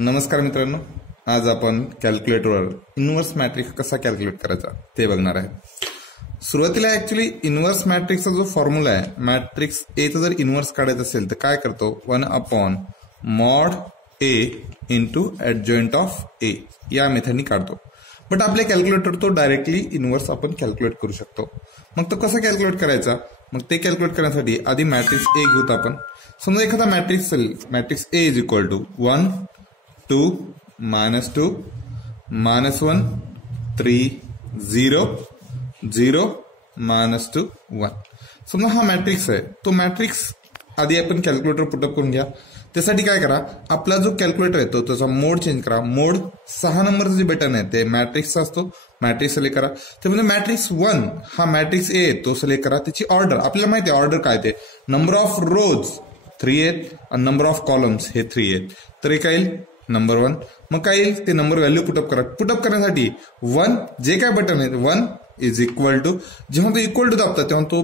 नमस्कार मित्रांनो, आज आपण कॅल्क्युलेटरवर इन्व्हर्स मॅट्रिक्स कसा कॅल्क्युलेट करायचा ते बघणार आहे। सुरुवातीला ऍक्च्युअली इन्व्हर्स मॅट्रिक्सचा जो फॉर्म्युला आहे, मॅट्रिक्स ए चा जर इन्व्हर्स काढायचा असेल तर काय करतो, 1/mod A into adjoint of A या मेथडनी काढतो। बट आपल्या कॅल्क्युलेटर तो डायरेक्टली इन्व्हर्स आपण कॅल्क्युलेट करू शकतो। मग तो कसा कॅल्क्युलेट करायचा, मग ते कॅल्क्युलेट करण्यासाठी आधी मॅट्रिक्स ए घेऊत आपण। समजा एखादा मॅट्रिक्स असेल, matrix A is equal to 1 2 -2 -1 3 0 0 -2 1। समजा हा मॅट्रिक्स आहे, तो मॅट्रिक्स आधी आपण कॅल्क्युलेटर पुटअप करून घ्या। त्यासाठी काय करा, आपला जो कॅल्क्युलेटर आहे तो त्याचा मोड चेंज करा। मोड 6 नंबरचं जे बटन आहे ते मॅट्रिक्सचा असतो, मॅट्रिक्स सिलेक्ट करा। त्यामध्ये मॅट्रिक्स 1 हा मॅट्रिक्स ए तो सिलेक्ट करा। त्याची ऑर्डर आपल्याला माहिती आहे, ऑर्डर काय ते नंबर ऑफ रोज 3 आहेत आणि नंबर ऑफ कॉलम्स हे 3 आहेत। तर एक येईल नंबर 1, मग काय येईल ते नंबर व्हॅल्यू पुटअप करा। पुटअप करण्यासाठी 1 जे काय बटन आहे 1 इज इक्वल टू, जेव्हा तो इक्वल टू दाबता तेव्हा तो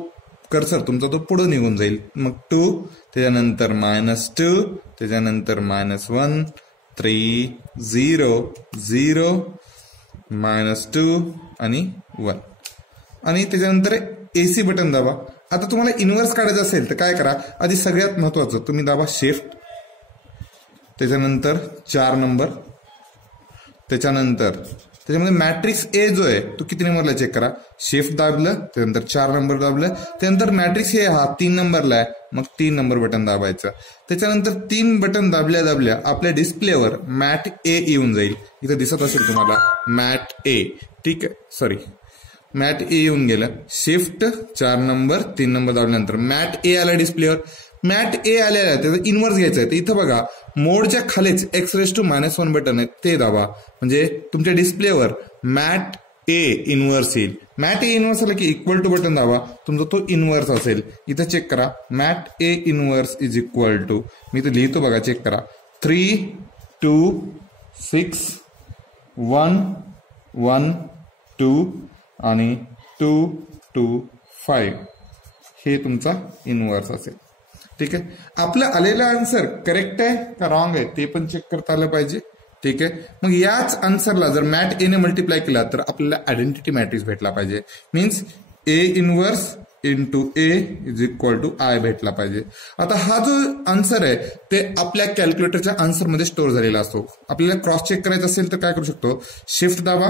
कर्सर तुमचा तो पुढे निघून जाईल। मग 2 त्याच्यानंतर -2 त्याच्यानंतर -1 3 0 0 -2 आणि 1 आणि त्याच्यानंतर एसी बटन दाबा। आता तुम्हाला इन्व्हर्स काढायचं असेल तर काय करा, आधी सगळ्यात महत्वाचं तुम्ही दाबा शिफ्ट, त्याच्यानंतर 4 नंबर, त्याच्यामध्ये मॅट्रिक्स ए जो आहे तो किती नंबरला चेक करा, शिफ्ट दाबलं त्यानंतर 4 नंबर दाबलं, त्यानंतर मॅट्रिक्स ए हा 3 नंबरला आहे, मग 3 नंबर बटन दाबायचं। त्याच्यानंतर 3 बटन दाबल्या आपल्या डिस्प्लेवर मॅट ए येऊन जाईल। इथं दिसत असेल तुम्हाला मॅट ए, ठीक आहे, सॉरी मॅट ए येऊन गेलं। शिफ्ट 4 नंबर 3 नंबर दाबल्यानंतर मॅट ए आला डिस्प्लेवर। मॅट ए आलेला आहे, त्याचा इन्व्हर्स घ्यायचा आहे, तर इथं बघा मोडच्या खालीच x⁻⁻1 बटन आहे ते दाबा, म्हणजे तुमच्या डिस्प्लेवर मॅट ए इन्व्हर्स येईल। मॅट ए इन्व्हर्स आला की इक्वल टू बटन दाबा, तुमचा तो इन्व्हर्स असेल। इथं चेक करा, mat A inverse is equal to, मी इथं लिहितो बघा, चेक करा, 3 2 6 1 1 2 आणि 2 2 5 हे तुमचा इन्व्हर्स असेल। ठीक आहे, आपलं आलेला आन्सर करेक्ट आहे का रॉंग आहे ते पण चेक करता आलं पाहिजे। ठीक आहे, मग याच आन्सरला जर मॅट ए ने मल्टिप्लाय केला तर आपल्याला आयडेंटिटी मॅट्रिक्स भेटला पाहिजे। Means A inverse into A is equal to I भेटला पाहिजे। आता हा जो आन्सर आहे ते आपल्या कॅल्क्युलेटरच्या आन्सरमध्ये स्टोअर झालेला असतो। आपल्याला क्रॉस चेक करायचं असेल तर काय करू शकतो, शिफ्ट दाबा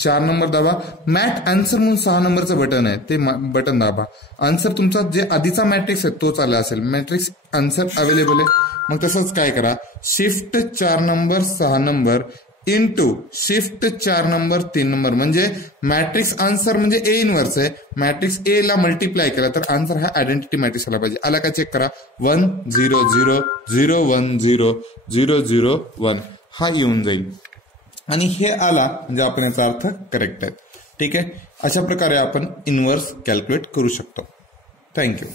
4 नंबर दाबा, मॅट आन्सर म्हणून 6 नंबरचं बटन आहे ते बटन दाबा। आन्सर तुमचा जे आधीचा मॅट्रिक्स आहे तोच आला असेल, मॅट्रिक्स आन्सर अवेलेबल आहे। मग तसंच काय करा, shift 4 number 6 number into shift 4 number 3 number, म्हणजे मॅट्रिक्स आन्सर म्हणजे ए इन्व्हर्स आहे, मॅट्रिक्स ए ला मल्टिप्लाय केला तर आन्सर हा आयडेंटिटी मॅट्रिक्स आला पाहिजे। आला का चेक करा, 1 0 0 0 1 0 0 0 1 हा येऊन जाईल आणि हे आला म्हणजे आपण याचा अर्थ करेक्ट आहे। ठीक आहे, अशा प्रकारे आपण इन्व्हर्स कॅल्क्युलेट करू शकतो। थँक्यू।